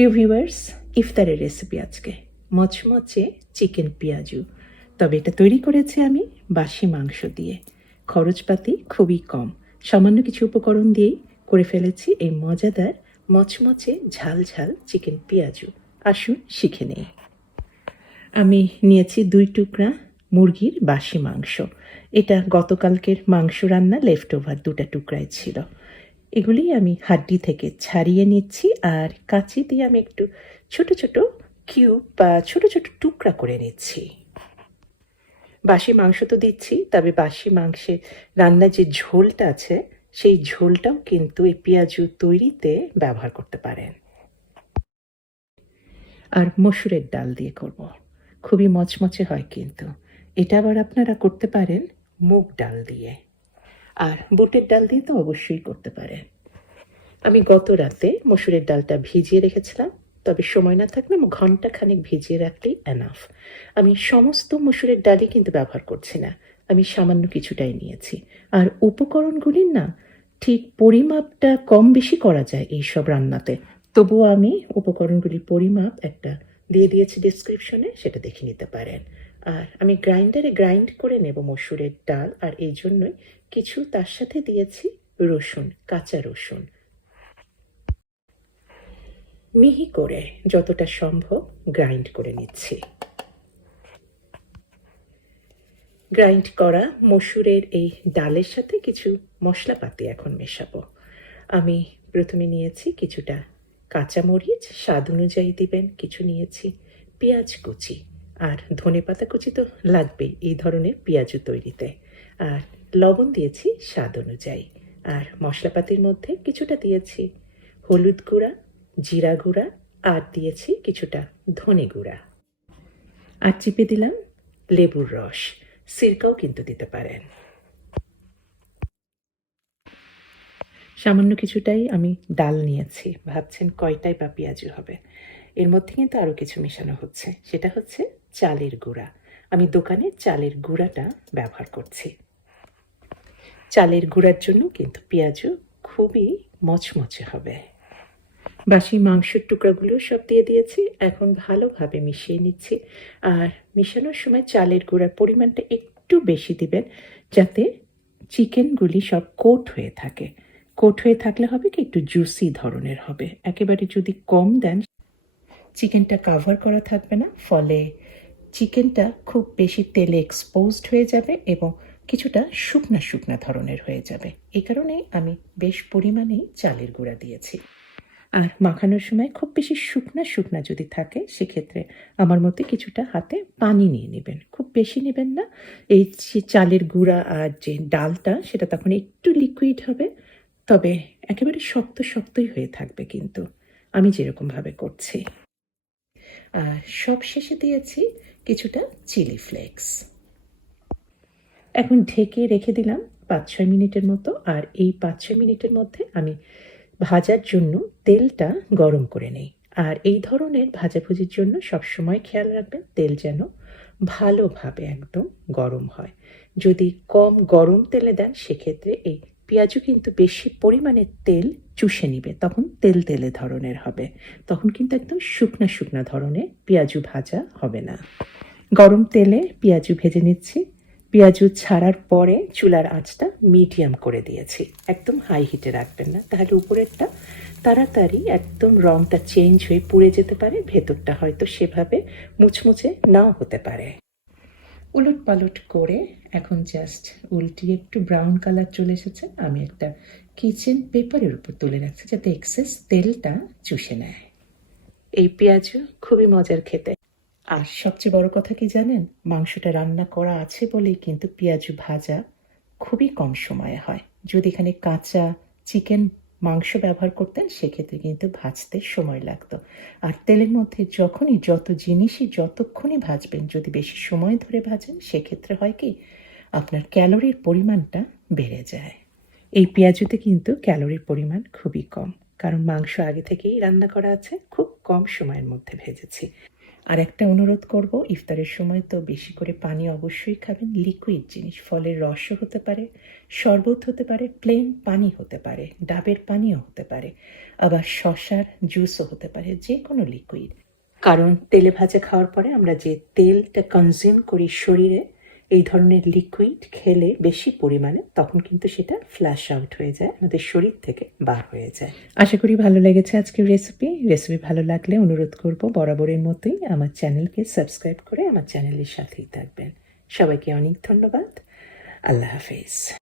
প্রিয় ভিউয়ার্স, ইফতারের রেসিপি আজকে মচমচে চিকেন পেঁয়াজু। তবে এটা তৈরি করেছি আমি বাসি মাংস দিয়ে। খরচপাতি খুবই কম, সামান্য কিছু উপকরণ দিয়েই করে ফেলেছি এই মজাদার মচমচে ঝাল ঝাল চিকেন পেঁয়াজু। আসুন শিখে নেই। আমি নিয়েছি 2 টুকরা মুরগির বাসি মাংস। এটা গতকালকের মাংস রান্না লেফট ওভার 2টা টুকরাই ছিল। এগুলি আমি হাড্ডি থেকে ছাড়িয়ে নিচ্ছি, আর কাঁচি দিয়ে আমি একটু ছোট ছোট কিউব বা ছোট ছোট টুকরা করে নিচ্ছি। বাসি মাংস তো দিচ্ছি, তবে বাসি মাংসের রান্নার যে ঝোলটা আছে সেই ঝোলটাও কিন্তু এই পেঁয়াজু তৈরিতে ব্যবহার করতে পারেন। আর মসুরের ডাল দিয়ে করব, খুবই মচমচে হয় কিন্তু। এটা আবার আপনারা করতে পারেন মুগ ডাল দিয়ে, আর বুটের ডাল দিয়ে তো অবশ্যই করতে পারেন। আমি গত রাতে মসুরের ডালটা ভিজিয়ে রেখেছিলাম, তবে সময় না থাকলে ঘন্টা খানেক ভিজিয়ে রাখলেই এনাফ। আমি সমস্ত মসুরের ডালই কিন্তু ব্যবহার করছি না, আমি সামান্য কিছুটাই নিয়েছি। আর উপকরণগুলির না ঠিক পরিমাপটা কম বেশি করা যায় এই সব রান্নাতে, তবুও আমি উপকরণগুলির পরিমাপ একটা দিয়ে দিয়েছি ডিসক্রিপশনে, সেটা দেখে নিতে পারেন। আর আমি গ্রাইন্ডারে গ্রাইন্ড করে নেব মসুরের ডাল, আর এই জন্যই কিছু তার সাথে দিয়েছি রসুন, কাঁচা রসুন। মিহি করে যতটা সম্ভব গ্রাইন্ড করে নিচ্ছি। গ্রাইন্ড করা মসুরের এই ডালের সাথে কিছু মশলাপাতি এখন মেশাবো। আমি প্রথমে নিয়েছি কিছুটা কাঁচামরিচ, স্বাদ অনুযায়ী দিবেন। কিছু নিয়েছি পেঁয়াজ কুচি, আর ধনেপাতা কুচি তো লাগবেই এই ধরনের পেঁয়াজু তৈরিতে। আর লবণ দিয়েছি স্বাদ অনুযায়ী। আর মশলাপাতির মধ্যে কিছুটা দিয়েছি হলুদ গুঁড়া, জিরা গুঁড়া, আর দিয়েছি কিছুটা ধনে গুঁড়া। আর চিপে দিলাম লেবুর রস, সিরকাও কিন্তু দিতে পারেন। সামান্য কিছুটাই আমি ডাল নিয়েছি। ভাবছেন কয়টাই বা পেঁয়াজু হবে? এর মধ্যে কিন্তু আরও কিছু মেশানো হচ্ছে, সেটা হচ্ছে চালের গুঁড়া। আমি দোকানে চালের গুঁড়াটা ব্যবহার করছি। চালের গুঁড়ার জন্য কিন্তু পেঁয়াজু খুবই মচমচে হবে। বাসি মাংসের টুকরাগুলো সব দিয়ে দিয়েছি, এখন ভালোভাবে মিশিয়ে নিচ্ছি। আর মিশানোর সময় চালের গুঁড়ার পরিমাণটা একটু বেশি দিবেন, যাতে চিকেনগুলি সব কোট হয়ে থাকে। কোট হয়ে থাকলে হবে কি, একটু জুসি ধরনের হবে। একেবারে যদি কম দেন, চিকেনটা কাভার করা থাকবে না, ফলে চিকেনটা খুব বেশি তেলে এক্সপোজড হয়ে যাবে এবং কিছুটা শুকনা শুকনা ধরনের হয়ে যাবে। এই কারণেই আমি বেশ পরিমাণেই চালের গুঁড়া দিয়েছি। আর মাখানোর সময় খুব বেশি শুকনা শুকনা যদি থাকে, সেক্ষেত্রে আমার মতে কিছুটা হাতে পানি নিয়ে নেবেন, খুব বেশি নেবেন না। এই চালের গুঁড়া আর যে ডালটা, সেটা তখন একটু লিকুইড হবে, তবে একেবারে শক্ত শক্তই হয়ে থাকবে কিন্তু, আমি যেরকমভাবে করছি। আর সব শেষে দিয়েছি কিছুটা চিলি ফ্লেক্স। এখন ঢেকে রেখে দিলাম 5-6 মিনিটের মতো। আর এই 5-6 মিনিটের মধ্যে আমি ভাজার জন্য তেলটা গরম করে নেই। আর এই ধরনের ভাজাভুজির জন্য সবসময় খেয়াল রাখবেন তেল যেন ভালোভাবে একদম গরম হয়। যদি কম গরম তেলে দেন, সেক্ষেত্রে এই পেঁয়াজু কিন্তু বেশি পরিমাণে তেল চুষে নিবে, তখন তেল তেলে ধরনের হবে, তখন কিন্তু একদম শুকনা শুকনা ধরনের পেঁয়াজু ভাজা হবে না। গরম তেলে পেঁয়াজু ভেজে নিচ্ছি। পেঁয়াজু ছাড়ার পরে চুলার আঁচটা মিডিয়াম করে দিয়েছি, একদম হাই হিটে রাখবেন না, তাহলে উপরেরটা তাড়াতাড়ি একদম রংটা চেঞ্জ হয়ে পুড়ে যেতে পারে, ভেতরটা হয়তো সেভাবে মুচমুচে নাও হতে পারে। উলট পালট করে এখন জাস্ট উল্টিয়ে একটু ব্রাউন কালার চলে এসেছে, আমি একটা কিচেন পেপারের উপর তুলে রাখছি, যাতে এক্সেস তেলটা চুষে নেয়। এই পেঁয়াজু খুবই মজার খেতে। আর সবচেয়ে বড় কথা কি জানেন, মাংসটা রান্না করা আছে বলেই কিন্তু পেঁয়াজু ভাজা খুবই কম সময়ে হয়। যদি এখানে কাঁচা চিকেন মাংস ব্যবহার করতেন, সেক্ষেত্রে কিন্তু ভাজতে সময় লাগতো। আর তেলের মধ্যে যখনই যত জিনিসই যতক্ষণই ভাজবেন, যদি বেশি সময় ধরে ভাজেন, সেক্ষেত্রে হয় কি, আপনার ক্যালোরির পরিমাণটা বেড়ে যায়। এই পেঁয়াজুতে কিন্তু ক্যালোরির পরিমাণ খুবই কম, কারণ মাংস আগে থেকেই রান্না করা আছে, খুব কম সময়ের মধ্যে ভেজেছি। আর একটা অনুরোধ করব, ইফতারের সময় তো বেশি করে পানি অবশ্যই খাবেন। লিকুইড জিনিস, ফলের রসও হতে পারে, শরবত হতে পারে, প্লেন পানি হতে পারে, ডাবের পানিও হতে পারে, আবার শশার জুসও হতে পারে, যে কোনো লিকুইড। কারণ তেলে ভাজা খাওয়ার পরে আমরা যে তেলটা কনজিউম করি শরীরে, এই ধরনের লিকুইড খেলে বেশি পরিমাণে, তখন কিন্তু সেটা ফ্ল্যাশ আউট হয়ে যায়, আমাদের শরীর থেকে বার হয়ে যায়। আশা করি ভালো লেগেছে আজকের রেসিপি। ভালো লাগলে অনুরোধ করব বরাবরের মতোই আমার চ্যানেলকে সাবস্ক্রাইব করে আমার চ্যানেলের সাথেই থাকবেন। সবাইকে অনেক ধন্যবাদ। আল্লাহ হাফেজ।